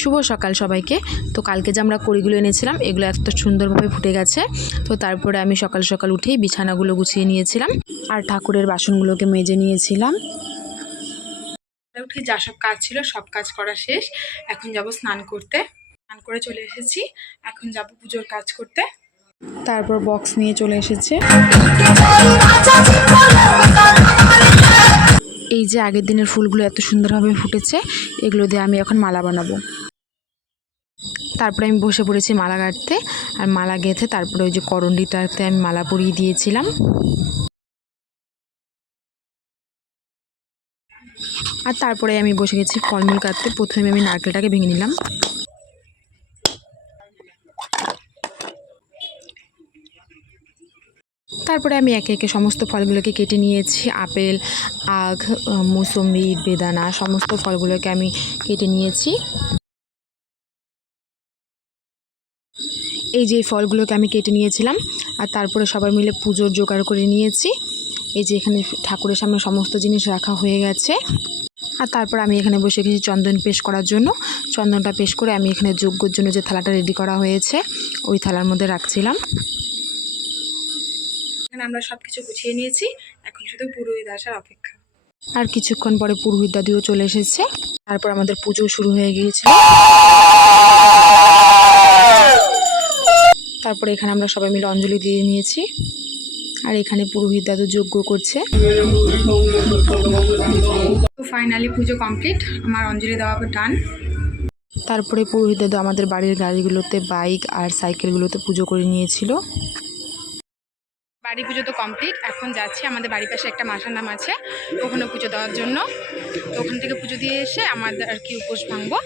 শুভ সকাল সবাইকে। তো কালকে যে আমরা কড়িগুলো এনেছিলাম, এগুলো এত সুন্দরভাবে ফুটে গেছে। তো তারপরে আমি সকাল সকাল উঠেই বিছানাগুলো গুছিয়ে নিয়েছিলাম আর ঠাকুরের বাসনগুলোকে মেজে নিয়েছিলাম। উঠে যা সব কাজ ছিল, সব কাজ করা শেষ। এখন যাব স্নান করতে। স্নান করে চলে এসেছি। এখন যাব পুজোর কাজ করতে। তারপর বক্স নিয়ে চলে এসেছে। এই যে আগের দিনের ফুলগুলো এত সুন্দরভাবে ফুটেছে, এগুলো দিয়ে আমি এখন মালা বানাবো। তারপরে আমি বসে পড়েছি মালা গাঁটতে, আর মালা গেঁথে তারপরে ওই যে করণ্ডিটাতে আমি মালা পরিয়ে দিয়েছিলাম। আর তারপরে আমি বসে গেছি ফলমূল কাটতে, প্রথমে আমি নারকেলটাকে ভেঙে নিলাম। তারপরে আমি একে একে সমস্ত ফলগুলোকে কেটে নিয়েছি। আপেল, আখ মুসম্বি, বেদানা, সমস্ত ফলগুলোকে আমি কেটে নিয়েছি। এই যে ফলগুলোকে আমি কেটে নিয়েছিলাম, আর তারপরে সবাই মিলে পুজোর জোগাড় করে নিয়েছি। এই যে এখানে ঠাকুরের সামনে সমস্ত জিনিস রাখা হয়ে গেছে। আর তারপর আমি এখানে বসে গেছি চন্দন পেশ করার জন্য। চন্দনটা পেশ করে আমি এখানে যজ্ঞর জন্য যে থালাটা রেডি করা হয়েছে, ওই থালার মধ্যে রাখছিলাম। আমরা সব কিছু গুছিয়ে নিয়েছি। এখন শুধু পুরোহিত আসার অপেক্ষা। আর কিছুক্ষণ পরে পুরোহিত দাদিও চলে এসেছে। তারপর আমাদের পুজো শুরু হয়ে গিয়েছিল তারপরে এখানে আমরা সবাই মিলে অঞ্জলি দিয়ে নিয়েছি। আর এখানে পুরোহিত দাদু যজ্ঞ করছে। তো ফাইনালি পুজো কমপ্লিট আমার অঞ্জলি দেওয়া ডান তারপরে পুরোহিত দাদু আমাদের বাড়ির গাড়িগুলোতে বাইক আর সাইকেলগুলোতে পুজো করে নিয়েছিল। বাড়ি পুজো তো কমপ্লিট এখন যাচ্ছি, আমাদের বাড়ির পাশে একটা মাসার নাম আছে ওখানে পুজো দেওয়ার জন্য। তো ওখান থেকে পুজো দিয়ে এসে আমাদের আর কি উপোস ভাঙবো।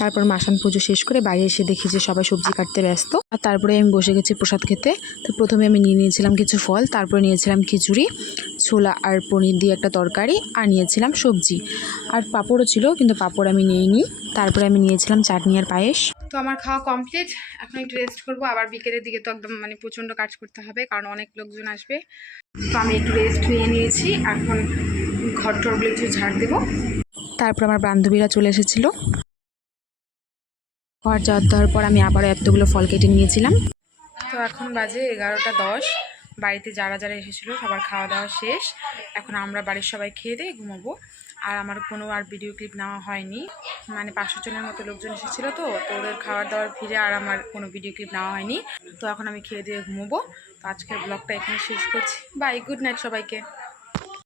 তারপর মাসান পুজো শেষ করে বাড়ি এসে দেখি যে সবাই সবজি কাটতে ব্যস্ত। আর তারপরে আমি বসে গেছি প্রসাদ খেতে। তো প্রথমে আমি নিয়ে নিয়েছিলাম কিছু ফল, তারপরে নিয়েছিলাম খিচুড়ি, ছোলা আর পনির দিয়ে একটা তরকারি, আর নিয়েছিলাম সবজি। আর পাঁপড়ও ছিল, কিন্তু পাঁপড় আমি নিইনি। তারপরে আমি নিয়েছিলাম চাটনি আর পায়েস। তো আমার খাওয়া কমপ্লিট এখন একটু রেস্ট করব, আবার বিকেলের দিকে তো একদম মানে প্রচণ্ড কাজ করতে হবে, কারণ অনেক লোকজন আসবে। তো আমি একটু রেস্ট নিয়ে নিয়েছি, এখন ঘর টরগুলো একটু ঝাড় দেবো। তারপর আমার বান্ধবীরা চলে এসেছিল। ঘর যাওয়ার দেওয়ার পর আমি আবারও এতগুলো ফল কেটে নিয়েছিলাম। তো এখন বাজে এগারোটা দশ, বাড়িতে যারা যারা এসেছিল সবার খাওয়া দাওয়া শেষ। এখন আমরা বাড়ির সবাই খেয়ে দিয়ে ঘুমোবো। আর আমার কোনো আর ভিডিও ক্লিপ নেওয়া হয়নি। মানে পাঁচশো জনের মতো লোকজন এসেছিল তো তো ওদের খাওয়ার দাওয়ার ফিরে আর আমার কোনো ভিডিও ক্লিপ নেওয়া হয়নি। তো এখন আমি খেয়ে দিয়ে ঘুমোবো। তো আজকের ব্লগটা এখানে শেষ করছি। বাই গুড নাইট সবাইকে।